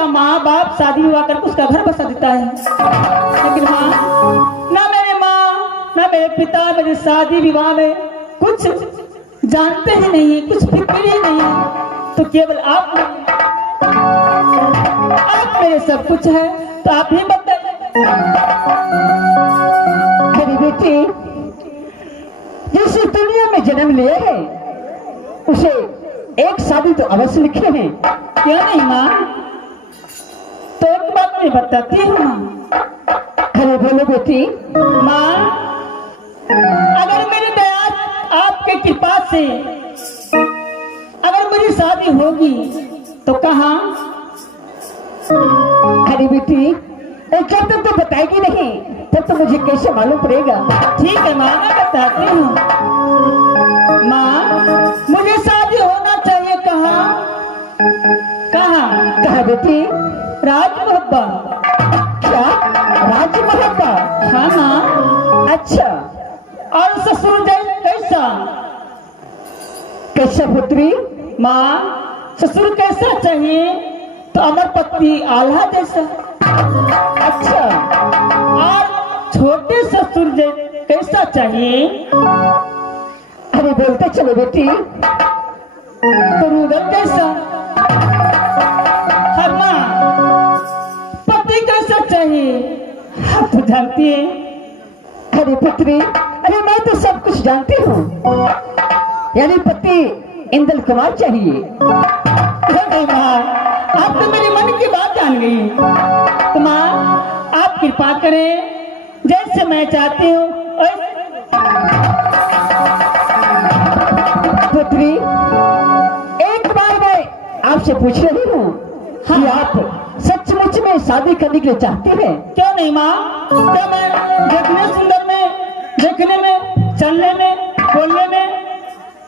उसका माँ बाप शादी विवाह करके उसका घर बसा देता है, लेकिन हाँ ना मेरे माँ ना मेरे पिता मेरे शादी विवाह में कुछ जानते ही नहीं है, कुछ फिक्र ही नहीं है। तो केवल आप मेरे सब कुछ है, तो आप ही बताइए। मेरी बेटी जिस दुनिया में जन्म लिया है उसे एक शादी तो अवश्य लिखे हैं। क्यों नहीं माँ? तो एक बात मैं बताती हूँ माँ। अरे बोलो बेटी। माँ अगर मेरी दया आपके कृपा से अगर मेरी शादी होगी तो कहाँ? अरे बेटी जब तक तो बताएगी नहीं तब तो मुझे कैसे मालूम पड़ेगा। ठीक है माँ मैं बताती हूँ। माँ मुझे शादी होना चाहिए कहाँ? कहाँ? कहा बेटी? राज मोहब्बा। क्या राज मोहब्बा? हाँ माँ। अच्छा और ससुर जाए कैसा? कैसा पुत्री? माँ ससुर कैसा चाहिए? तो अमर पत्नी आल्हा जैसा। अच्छा और छोटे ससुर कैसा चाहिए? अरे बोलते चलो बेटी। तो रुदल कैसा? हाँ माँ पति कैसा चाहिए? आप तो जानती है। अरे पुत्री अरे मैं तो सब कुछ जानती हूँ। यानी पति इंदल कुमार चाहिए। नहीं माँ आप तो मेरे मन की बात जान गई। तो माँ आप कृपा करें जैसे मैं चाहती हूँ। पुत्री एक बार मैं आपसे पूछ रही हूँ कि आप सचमुच में शादी करने के लिए चाहती हैं? क्यों नहीं माँ? क्या मैं देखने सुंदर में, देखने में, चलने में, बोलने में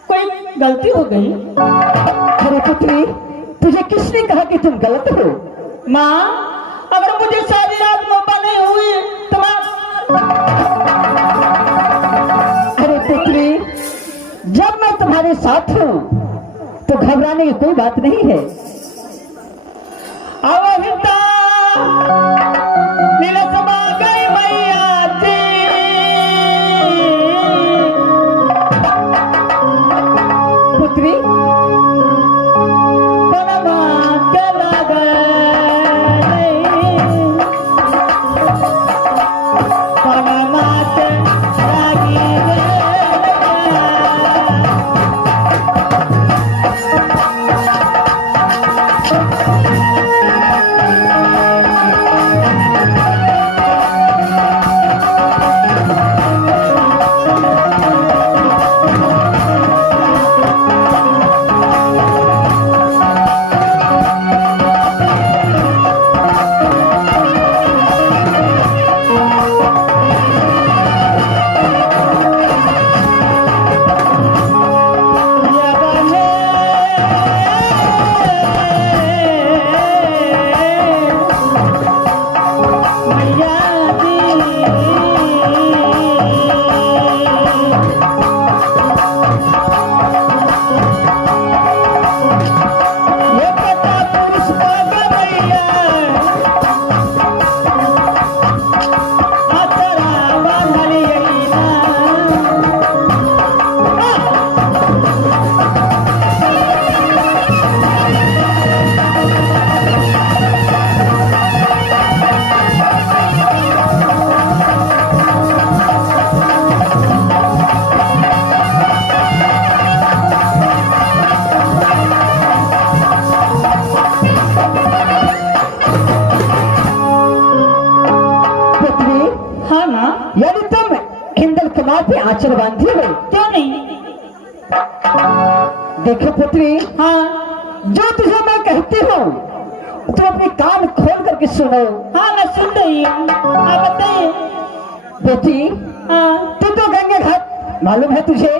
कोई गलती हो गई? अरे पुत्री तुझे किसने कहा कि तुम गलत हो? माँ अगर मुझे शादी रात मौका नहीं हुई तो मैं। अरे पुत्री जब मैं तुम्हारे साथ हूँ तो घबराने की कोई बात नहीं है। अवहिता नीलसमा गई मैया जी, पुत्री परमा चला गई, परमा चला गई। आंचल बांधी हो? क्यों नहीं? देखो पुत्री, हाँ जो तुझे मैं कहती हूँ तुम अपने कान खोल करके सुनो। हाँ मैं सुन रही हूँ, आप बताइए। बेटी, हाँ तू तो गंगा घाट मालूम है तुझे?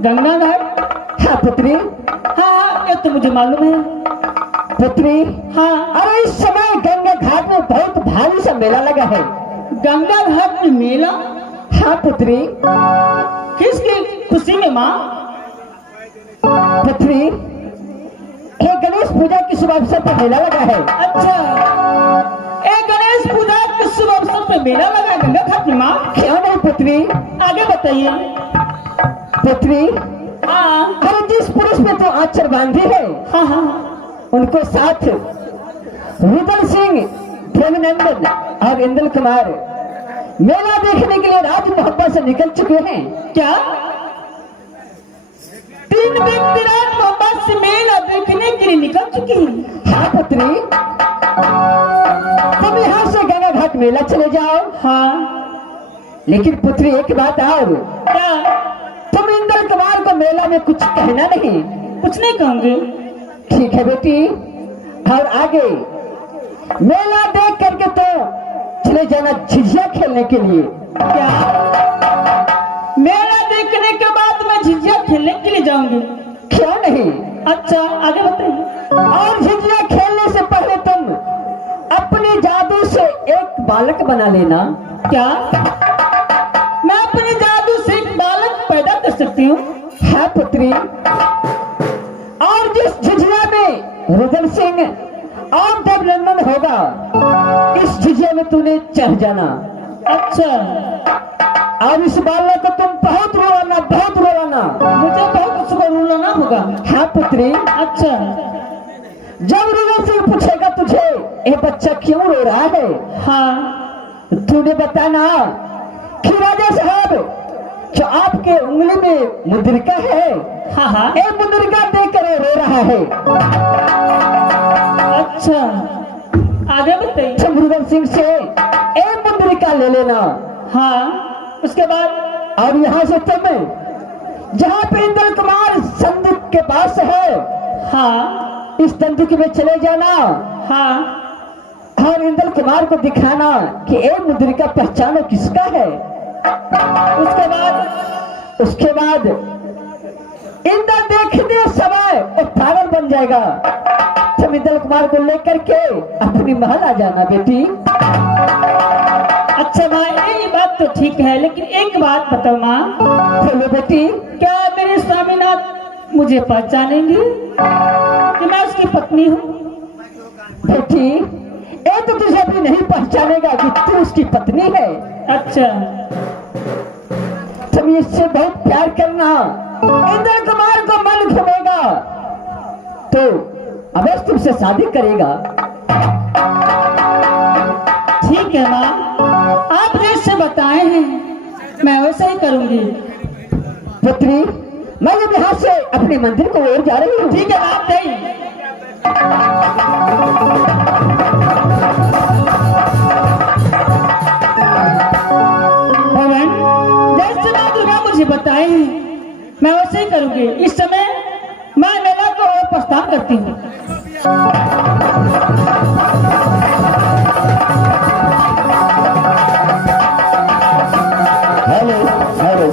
गंगा घाट? हाँ पुत्री। हाँ ये तो मुझे मालूम है पुत्री। हाँ। अरे इस समय गंगा घाट में बहुत भारी सा मेला लगा है। गंगा घाट में मेला? हाँ पुत्री। किसकी खुशी में माँ? पुत्री, गणेश पूजा पूजा के शुभ अवसर पर मेला लगा है। अच्छा, एक गणेश पूजा के शुभ अवसर पे मेला लगा है गंगा घाट में माँ। क्यों नहीं पुत्री? आगे बताइए। पुत्री, हाँ अरे जिस पुरुष पे तो आंचल बांधी है, हाँ हाँ, उनको साथ रुदल सिंह, प्रेमनंदन और इंद्र कुमार मेला देखने के लिए राज मोहब्बत से निकल चुके हैं। क्या 3 व्यक्ति राज मोहब्बत से मेला देखने के लिए निकल चुके हैं? हाँ पुत्री, तुम यहाँ से गंगा घाट मेला चले जाओ। हाँ, लेकिन पुत्री एक बात और, क्या? तुम इंद्र कुमार को मेला में कुछ कहना नहीं। कुछ नहीं कहूंगी। ठीक है बेटी। और आगे मेला देख करके तो चले जाना झिझिया खेलने के लिए। क्या मेला देखने के बाद मैं झिझिया खेलने के लिए जाऊंगी? क्यों नहीं? अच्छा, आगे बताइए। और झिझिया खेलने से पहले तुम अपने जादू से एक बालक बना लेना। क्या मैं अपने जादू से एक बालक पैदा कर सकती हूँ? हाँ पुत्री। और जिस झिझिया में रुदल सिंह और देवनंदन होगा, इस झिझिया में तूने चढ़ जाना। अच्छा, और इस बालक को तुम बहुत रोवाना, बहुत रोवाना। मुझे बहुत उसको रुलाना होगा? हाँ पुत्री। अच्छा, जब रुदल सिंह पूछेगा तुझे ये बच्चा क्यों रो रहा है, हाँ, तूने बताना कि राजा साहब जो आपके उंगली में मुद्रिका है, हाँ हाँ, एक मुद्रिका देकर रो रहा है। अच्छा, आगे बताइए। तुम रुदल सिंह से एक मुद्रिका ले लेना। हाँ, उसके बाद? और यहाँ से तुम जहाँ पे इंद्र कुमार संदूक के पास है, हाँ इस संदूक में चले जाना। हाँ, और इंद्र कुमार को दिखाना कि एक मुद्रिका पहचानो किसका है। उसके बाद इंद्र देखने समय वो पागल बन जाएगा। तुम इंद्र कुमार को लेकर के अपनी महल आ जाना बेटी। अच्छा माँ, ये बात तो ठीक है, लेकिन एक बात बताओ माँ। बोलो बेटी। क्या मेरे स्वामीनाथ मुझे पहचानेंगी कि मैं उसकी पत्नी हूँ? बेटी, ये तो तुझे अभी नहीं पहचानेगा कि तू उसकी पत्नी है। अच्छा, तुम इससे बहुत प्यार करना। इंद्र कुमार को मन घूमेगा तो अवश्य तुमसे शादी करेगा। ठीक है माँ, आप जैसे बताए हैं मैं वैसे ही करूंगी। पुत्री, मैं जब यहाँ से अपने मंदिर को ओर जा रही हूँ। ठीक है, आप जाइए। भगवान, जैसे माँ दुर्गा मुझे बताए हैं मैं वैसे ही करूंगी। इस समय मैं मेला को और प्रस्थान करती हूँ। Hello hello.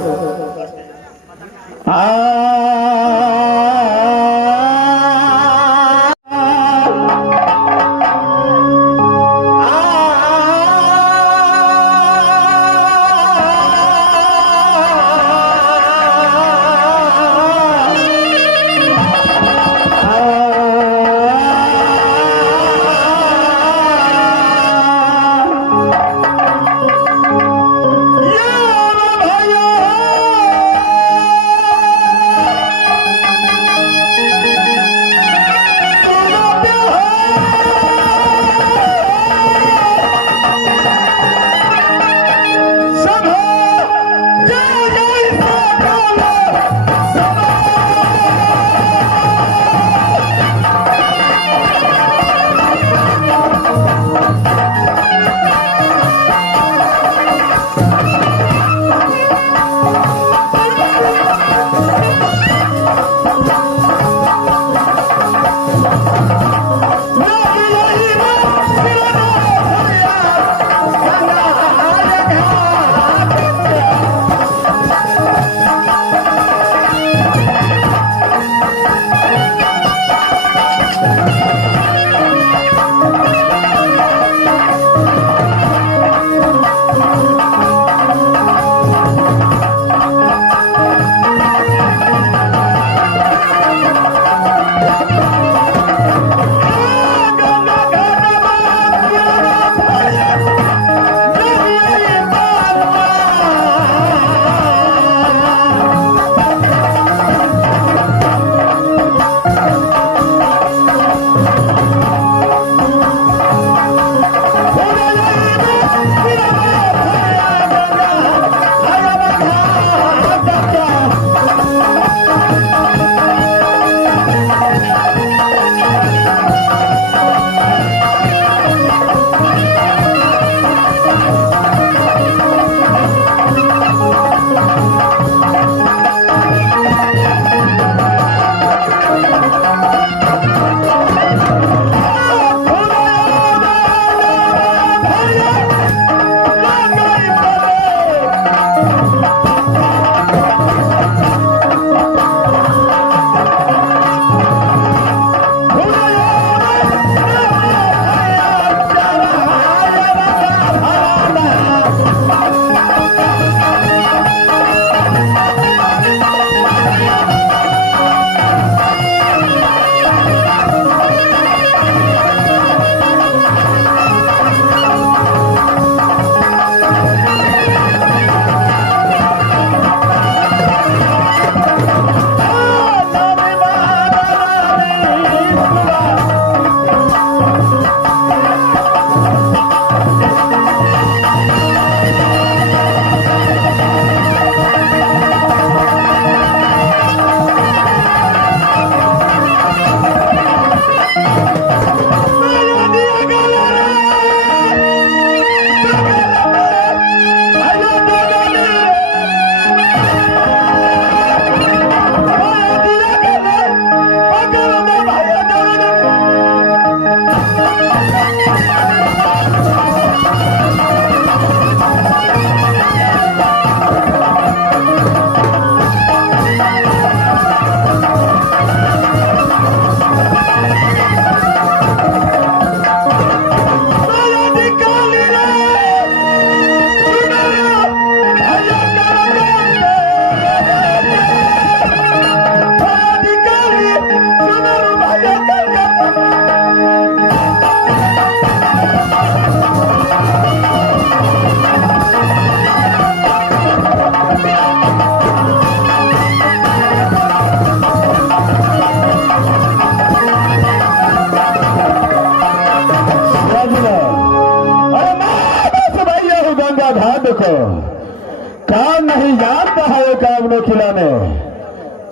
काम नहीं जानता है ये कामनों खिलाने।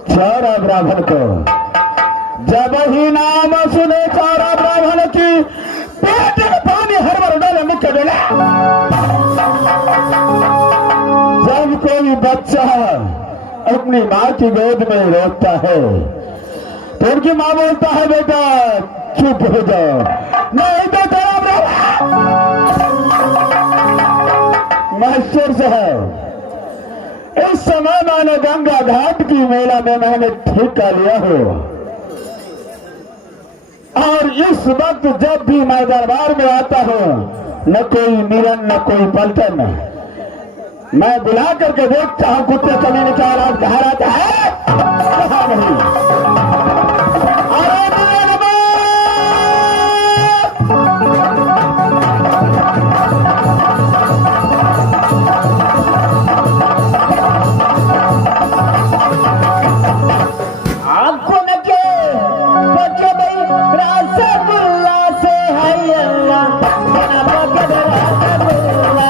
चारा ब्राह्मण को जब ही नाम सुने चारा ब्राह्मण की पेट में पानी हर बार डाले मुख्य डोले। जब कोई बच्चा अपनी माँ की गोद में रोता है तो उनकी माँ बोलता है बेटा चुप हो जाओ, नहीं तो चारा ब्राह्मण। मास्टर साहब, इस समय मैंने गंगा घाट की मेला में मैंने ठेका लिया हो और इस वक्त जब भी मैं दरबार में आता हूँ न कोई मिलन न कोई पलटन। मैं बुला करके देखता हूँ कुत्ते कमीने का औलाद कहाँ रहता है, कहाँ नहीं। अरे आपको न के बच्चों भाई रसगुल्ला से है अल्लाह ना बगैर रसगुल्ला।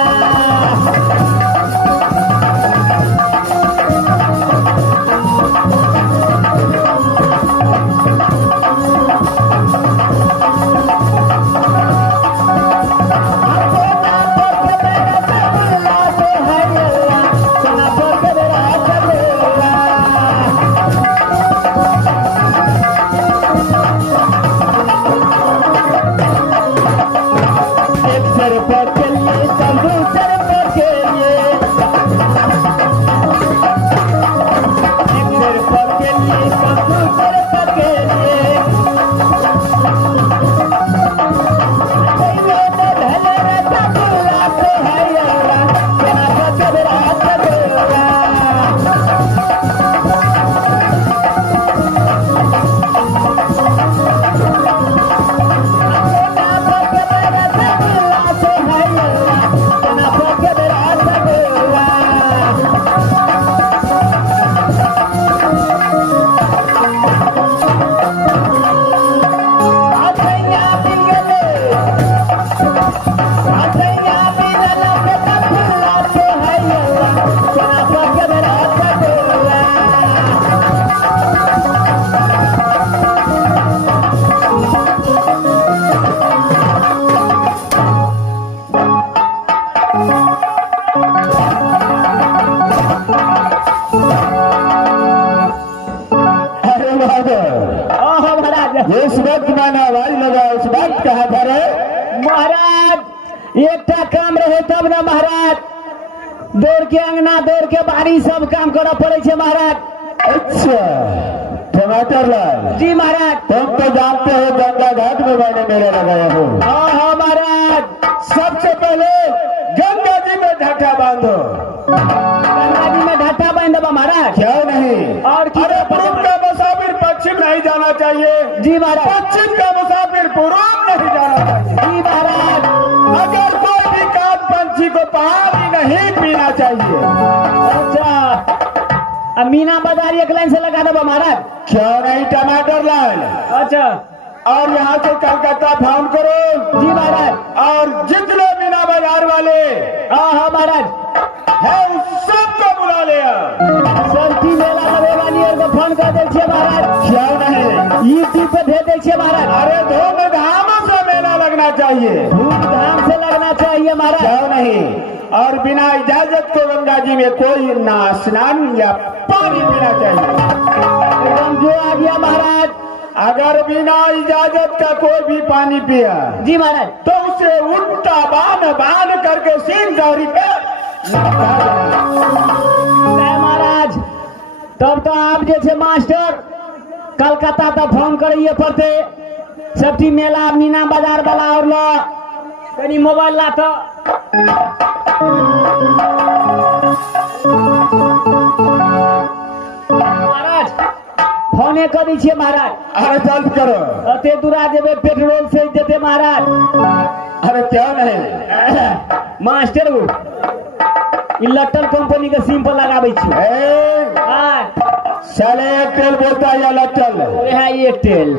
इस वक्त मैंने आवाज लगा, इस वक्त कहा था रे महाराज एक काम रहे तब ना महाराज, दौड़ के अंगना दौड़ के बाहरी सब काम करना पड़े छे महाराज। अच्छा टमाटर लाल जी महाराज। तुम तो जानते हो गंगा घाट में मैंने मेला लगाया हूँ। हाँ महाराज। सबसे पहले गंगा जी में ढाटा बांधो। गंगा जी में ढाटा बांध दो महाराज। क्या नहीं? और अरे पूर्व का मुसाफिर पश्चिम नहीं जाना चाहिए। जी महाराज। पश्चिम का मुसाफिर पूर्व नहीं जाना चाहिए। जी महाराज। अगर कोई भी काग पंछी को पानी नहीं पीना चाहिए। अच्छा अब मीना बाजार एक लाइन से लगा दो महाराज। क्या नहीं? टमाटर लाल। अच्छा और यहाँ से कलकत्ता फोन करो। जी महाराज। और जितने मीना बाजार वाले हाँ महाराज है उस सबको बुला लिया। सब्जी मेला लगे वाली और को फोन कर दे महाराज। क्या नहीं? यूट्यूब पे भेज दे महाराज। अरे धूमधाम से मेला लगना चाहिए। धूमधाम से लगना चाहिए महाराज। क्या नहीं? और बिना इजाजत को गंगा जी में कोई ना स्नान या पानी पीना चाहिए। एकदम जो आ गया महाराज। अगर बिना इजाजत का कोई भी पानी पिया जी महाराज तो उसे उल्टा बांध करके सिंह दौरी पे महाराज। तब तो आप जैसे मास्टर कलकत्ता तक फोन करिए पड़ते सब्जी मेला मीना बाजार वाला और लो कहीं मोबाइल ला तो महाराज फोने कर दीजिए महाराज। अरे जल्द करो। अते दूरा देवे पेट्रोल से देते महाराज। अरे क्या नहीं? मास्टर वो इलेक्ट्रल कंपनी के सिम पर लगाबे छी। साले एयरटेल बोलता है या लटल? है एयरटेल।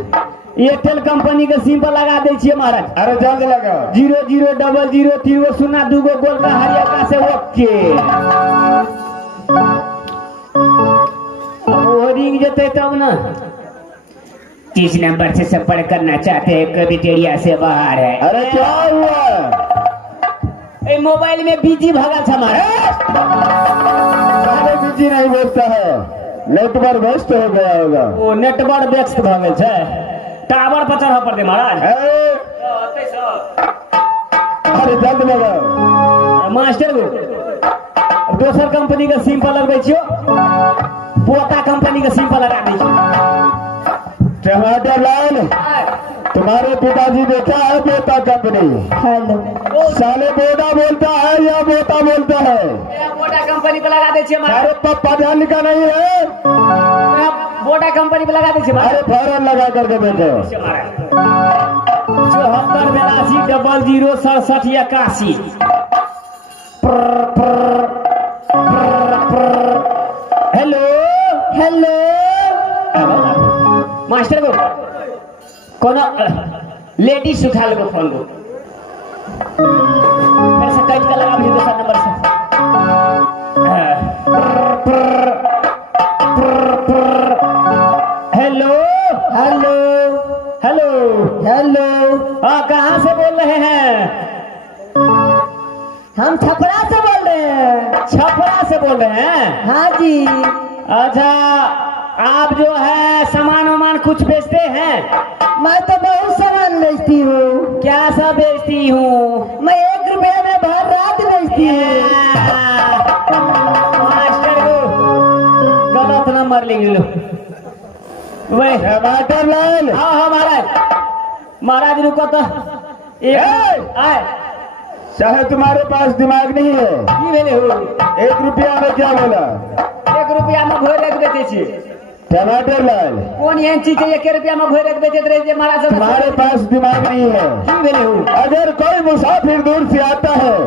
एयरटेल कंपनी के सिम पर लगा दे छियै महाराज। अरे जल्द लगाओ। 0000 2 गोल का हरियर से ओके। वो रिंग जते तब ना 30 नंबर से संपर्क करना चाहते हैं, कविटेरिया से बाहर है। अरे क्या हुआ? ए मोबाइल में बिजी भगा था हमारा। सारे बिजी नहीं बोलता है, नेटवर्क व्यस्त हो गया होगा। वो नेटवर्क व्यस्त भ गेल छै, टावर पर चढ़ा पड़ते महाराज। अरे जल्द लगाओ। मास्टर को दोसर कंपनी के सिम पर लगबै छियो, पोता कंपनी के सिम पर लगा दै छियो। टमाटर लाल, तुम्हारे पिताजी देखा है बोता कंपनी? हेलो साले बोदा बोलता है या बोता बोलता है? पोता कंपनी पे लगा दे छियै महाराज। अरे पढ़ा लिखा नहीं है? पोता कंपनी पे लगा दे छियै महाराज। अरे फौरन लगा करके देखो। 74 82 00 67 81। हेलो हेलो मास्टर को कोनो लेडीज उठा लो फोन को, फिर से कट के लगा मुझे दूसरा नंबर से। हेलो हेलो हेलो हेलो हाँ, कहाँ से बोल रहे हैं? हम छपरा से बोल रहे हैं। छपरा से बोल रहे हैं? हाँ जी। अच्छा, आप जो है सामान वामान कुछ बेचते हैं? मैं तो बहुत सामान बेचती हूँ। क्या सब बेचती हूँ? मैं 1 रुपया में भर रात बेचती हूँ। मास्टर को गलत नंबर लिख लो। वही टमाटर लाल, हाँ हाँ महाराज। महाराज रुको तो एक आए। चाहे तुम्हारे पास दिमाग नहीं है? की भेले हो? 1 रुपया में क्या बोला? 1 रुपया में भोर एक बेचे छी। टमाटर लाल, कौन एहन चीज है 1 रुपया में भोर एक बेचते रहे जे महाराज सब? तुम्हारे पास दिमाग नहीं है? की भेले हो? अगर कोई मुसाफिर दूर से आता है